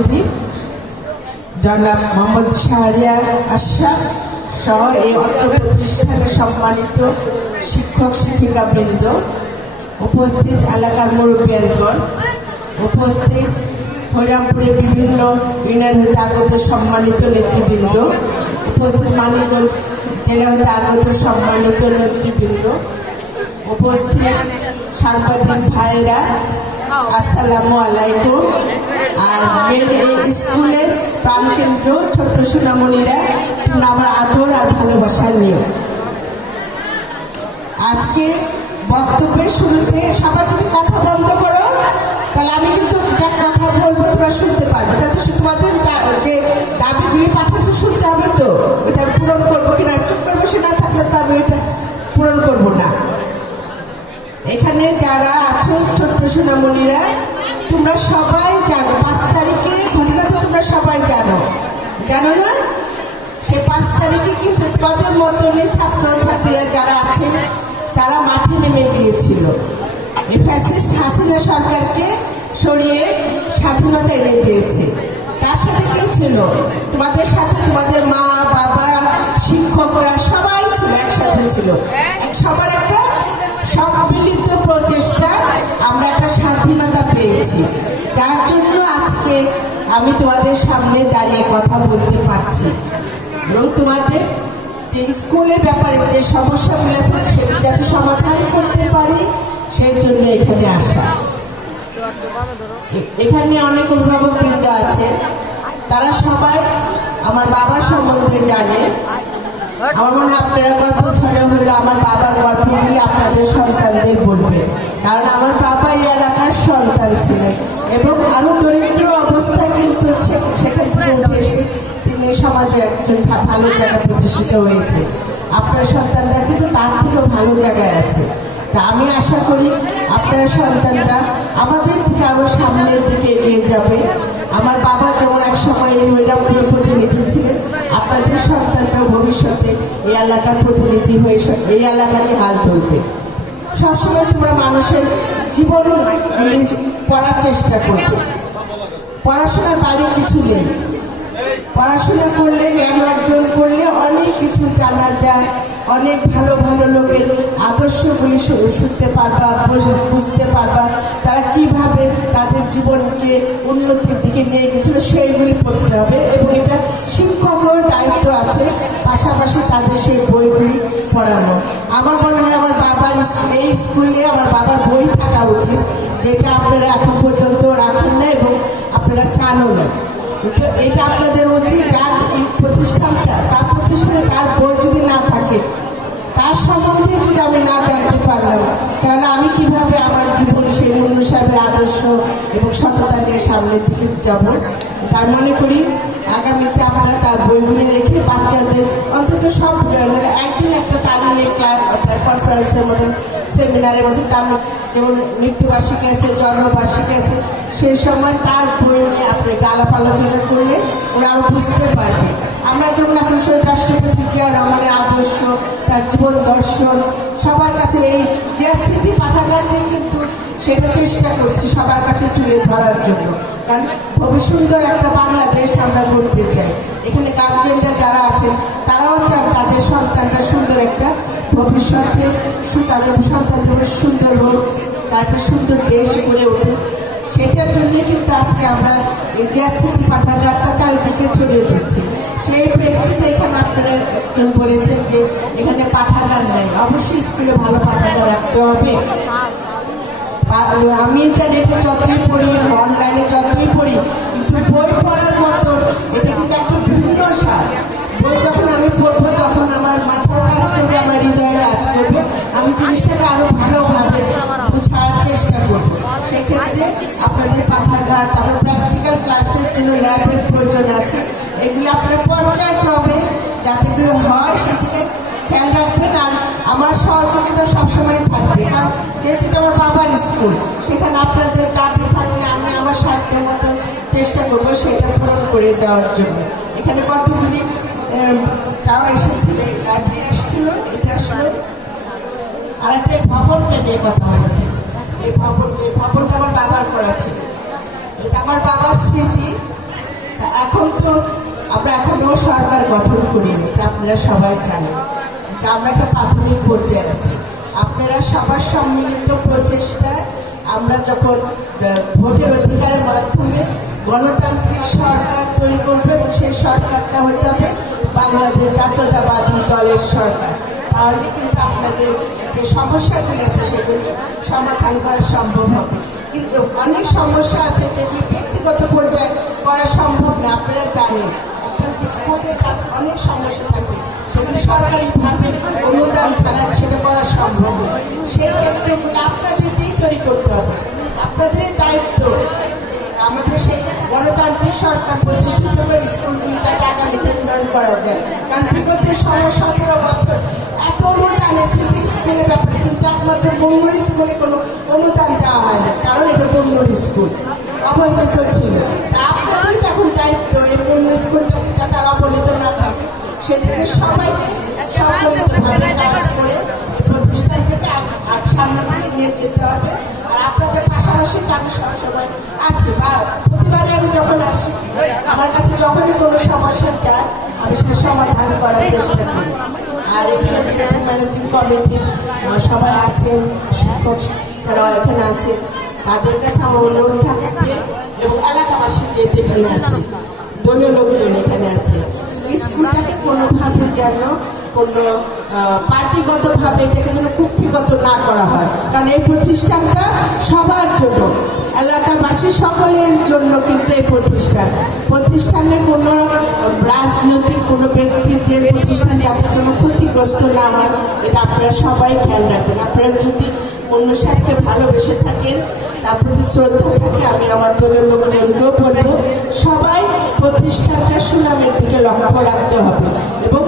সভাপতি জনাব মোহাম্মদ শাহরিয়ার আশরাফ সহ এই অত্র প্রতিষ্ঠানের সম্মানিত শিক্ষক শিক্ষিকাবৃন্দ, উপস্থিত এলাকার মুরব্বিয়ানগণ, উপস্থিত হরিরামপুরের বিভিন্ন ইউনিয়ন হতে আগত সম্মানিত নেতৃবৃন্দ, উপস্থিত মানিকগঞ্জ জেলা হতে আগত সম্মানিত নেতৃবৃন্দ, উপস্থিত সাংবাদিক ভাইরা, আসসালামু আলাইকুম। আর এই স্কুলের প্রাণকেন্দ্র ছোট্ট সোনামণিরা, তোমরা আমার আদর আর ভালোবাসার নিও। আজকে বক্তব্যের শুরুতে সবাই যদি কথা বন্ধ করো, তাহলে আমি কিন্তু যা কথা বলবো তোমরা শুনতে পারবে। তাহলে তোমাদের যে দাবিগুলি পাঠাচ্ছ শুনতে হবে, তো এটা পূরণ করবো কিনা, চুপ করবো, সে না থাকলে তো আমি এটা পূরণ করবো না। এখানে যারা আছো ছোট্ট সোনামণিরা, তোমরা সবাই জানো 5 তারিখে ঘটনা তো তোমরা সবাই জানো না? সে 5 তারিখে কি তোমাদের মতনই ছাত্রছাত্রীরা যারা আছে তারা মাঠে নেমে গিয়েছিল এই ফ্যাসিস্ট হাসিনা সরকারকে সরিয়ে স্বাধীনতা এনে দিয়েছে। তার সাথে কে ছিল? তোমাদের সাথে তোমাদের মা বাবা শিক্ষকরা সবাই ছিল, একসাথে ছিল। সবার একটা সম্মিলিত প্রচেষ্টা আমরা একটা স্বাধীনতা পেয়েছি, যার জন্য আজকে আমি তোমাদের সামনে দাঁড়িয়ে কথা বলতে পারছি এবং তোমাদের যে স্কুলের ব্যাপারে যে সমস্যাগুলো আছে সেটা যাতে সমাধান করতে পারি সেই জন্য এখানে আসা। এখানে অনেক অভিভাবকবৃন্দ আছে, তারা সবাই আমার বাবার সম্বন্ধে জানে। আমার মনে হয় আপনারা গল্প ছড়া হলে আমার বাবার গল্পগুলি আপনাদের সন্তানদের বলবেন, কারণ আমার বাবা এই এলাকার সন্তান ছিলেন এবং আরো দরিদ্র অবস্থায় কিন্তু সেখান থেকে উঠে এসে তিনি সমাজে একজন ভালো জায়গায় প্রতিষ্ঠিত হয়েছে। আপনার সন্তানরা কিন্তু তার থেকেও ভালো জায়গায় আছে। তা আমি আশা করি আপনার সন্তানরা আমাদের থেকে আরো সামনের দিকে এগিয়ে যাবে। আমার বাবা যেমন এক সময় এই হরিরামপুরের প্রতিনিধি ছিলেন, আপনাদের সন্তানরা ভবিষ্যতে এই এলাকার প্রতিনিধি হয়ে এই এলাকারই হাল ধরবে। সবসময় তোমরা মানুষের জীবন পড়ার চেষ্টা করবে। পড়াশোনার বাইরে কিছু নেই। পড়াশোনা করলে, জ্ঞান অর্জন করলে অনেক কিছু জানা যায়, অনেক ভালো ভালো লোকের আদর্শগুলি শুনতে পারবা, বুঝতে পারবা, তারা কিভাবে তাদের জীবনকে উন্নতির দিকে নিয়ে গেছিল সেইগুলি পড়তে হবে। এবং এটা শিক্ষকের দায়িত্ব আছে, পাশাপাশি তাদের সেই বইগুলি পড়ানো। আমার মনে হয় আমার বাবার এই স্কুলে আমার বাবার বই থাকা উচিত, যেটা আপনারা এখন পর্যন্ত রাখেন না এবং আপনারা চানও না। এটা আপনাদের উচিত। যার এই প্রতিষ্ঠানটা, তার প্রতিষ্ঠানে তার বই যদি না থাকে, তার সম্বন্ধে যদি আমি না জানতে পারলাম, তাহলে আমি কিভাবে আমার জীবন সেই মুন্নু সাহেবের আদর্শ এবং সততা নিয়ে সামনের দিকে যাব। তাই মনে করি আগামীতে আপনারা তার বইগুলি রেখে বাচ্চাদের অন্তত সব একদিন একটা তারুণ্য ক্লাস কনফারেন্সের মতন, সেমিনারের মতন, তার যেমন মৃত্যুবার্ষিকী আছে, জন্মবার্ষিকী আছে, সেই সময় তার বই নিয়ে আপনি একটা আলাপ আলোচনা করলে ওরা আরো বুঝতে পারবে। আমরা যেমন এখন শহীদ রাষ্ট্রপতি জিয়া রহমানের আদর্শ, তার জীবন দর্শন সবার কাছে, এই জিয়া স্মৃতি পাঠাগার দিয়ে কিন্তু সেটা চেষ্টা করছি সবার কাছে তুলে ধরার জন্য। কারণ সুন্দর একটা বাংলাদেশ আমরা করতে চাই। এখানে গার্জিয়ানরা যারা আছেন তারাও চান তাদের সন্তানরা সুন্দর একটা ভবিষ্যতে, তাদের সন্তানদের সুন্দর হোক, তারপর সুন্দর দেশ গড়ে উঠুক। সেটার জন্য কিন্তু আজকে আমরা এই জিয়া স্মৃতি পাঠাগারটা চারিদিকে ছড়িয়ে দিচ্ছি। সেই প্রেক্ষিতে এখানে আপনারা একজন বলেছেন যে এখানে পাঠাগার নেই, অবশ্যই স্কুলে ভালো পাঠাগার রাখতে হবে। আমি ইন্টারনেটে যতই পড়ি, অনলাইনে যতই পড়ি, কিন্তু বই পড়ার মতো এটা কিন্তু একটা ভিন্ন স্বাদ। বই যখন আমি পড়বো তখন আমার মাথাও কাজ করবে, আমার হৃদয়ে কাজ করবে, আমি জিনিসটাকে আরো ভালোভাবে বোঝার চেষ্টা করবো। সেক্ষেত্রে আপনাদের পাঠাগার, তারপর প্র্যাকটিক্যাল ক্লাসের জন্য ল্যাবের প্রয়োজন আছে। এগুলো আপনারা পর্যায়ক্রমে যাতে করে হয় সেদিকে খেয়াল রাখবেন। আর আমার সহযোগিতা সবসময় থাকবে, কারণ যেহেতু আমার বাবার স্কুল, সেখানে আপনাদের দাবি থাকলে আমি আমার সাধ্য মতন চেষ্টা করবো সেটা পূরণ করে দেওয়ার জন্য। এখানে কতগুলি যারা এসেছিল, লাইব্রেরি এসেছিল, এটা আসলে আর একটা ভবনটা নিয়ে কথা হয়েছে। এই ভবনটা আমার বাবার করা ছিল, এটা আমার বাবার স্মৃতি। এখন তো আমরা এখনো সরকার গঠন করিনি, এটা আপনারা সবাই জানেন যে আমরা একটা প্রাথমিক পর্যায়ে আছি। আপনারা সবার সম্মিলিত প্রচেষ্টায় আমরা যখন ভোটের অধিকারের মাধ্যমে গণতান্ত্রিক সরকার তৈরি করবে এবং সেই সরকারটা হতে হবে বাংলাদেশ জাতীয়তাবাদী দলের সরকার, তাহলে কিন্তু আপনাদের যে সমস্যাগুলি আছে সেগুলি সমাধান করা সম্ভব হবে। কিন্তু অনেক সমস্যা আছে যেগুলি ব্যক্তিগত পর্যায়ে করা সম্ভব না। আপনারা জানেন একটা স্কুলে অনেক সমস্যা থাকে, সেগুলি সরকারিভাবে অনুদান ছাড়া সেটা করা সম্ভব না। সেই ক্ষেত্রগুলো আপনাদেরকেই তৈরি করতে হবে। আপনাদেরই দায়িত্ব আমাদের সেই গণতান্ত্রিক সরকার প্রতিষ্ঠিত করে স্কুলগুলি যাতে আগামীতে উন্নয়ন করা যায়। কারণ বিগত 17 বছর এত অনুদান এসেছে স্কুলের ব্যাপারে, কিন্তু একমাত্র বঙ্গুর স্কুলে কোনো অনুদান দেওয়া হয় না, কারণ এটা বঙ্গুর স্কুল অবহেলিত ছিল। আপনাদেরই তখন দায়িত্ব এই বঙ্গুর স্কুলটাকে যাতে আর অবহেলিত না থাকে সেদিকে সবাইকে সম্মিলিতভাবে কাজ করে এই প্রতিষ্ঠানটাকে সামনে থেকে নিয়ে যেতে হবে। আর আপনাদের পাশাপাশি আমি সবসময় আছি, বা প্রতিবারে আমি যখন আসি আমার কাছে যখনই কোনো সমস্যা যায় আমি সেটা সমাধান করার চেষ্টা করি। আর এখানে ম্যানেজিং কমিটি সবাই আছেন, শিক্ষক শিক্ষিকারা এখানে আছে, তাদের কাছে আমার অনুরোধ থাকবে এবং এলাকাবাসী যেহেতু এখানে আছে, দলীয় লোকজন এখানে আছে, স্কুলটাকে কোনোভাবে যেন কোনো পার্টিগতভাবে এটাকে যেন কুক্ষিগত না করা হয়। কারণ এই প্রতিষ্ঠানটা সবার জন্য, এলাকাবাসী সকলের জন্য কিন্তু এই প্রতিষ্ঠানে কোনো রাজনৈতিক কোনো ব্যক্তিদের প্রতিষ্ঠান যাতে কোনো ক্ষতিগ্রস্ত না হয় এটা আপনারা সবাই খেয়াল রাখবেন। আপনারা যদি অন্য সাথে ভালোবেসে থাকেন, তার প্রতি শ্রদ্ধা থাকে, আমি আমার দলের লোকজনকেও বলবো সবাই প্রতিষ্ঠানটা সুনামের দিকে লক্ষ্য রাখতে হবে এবং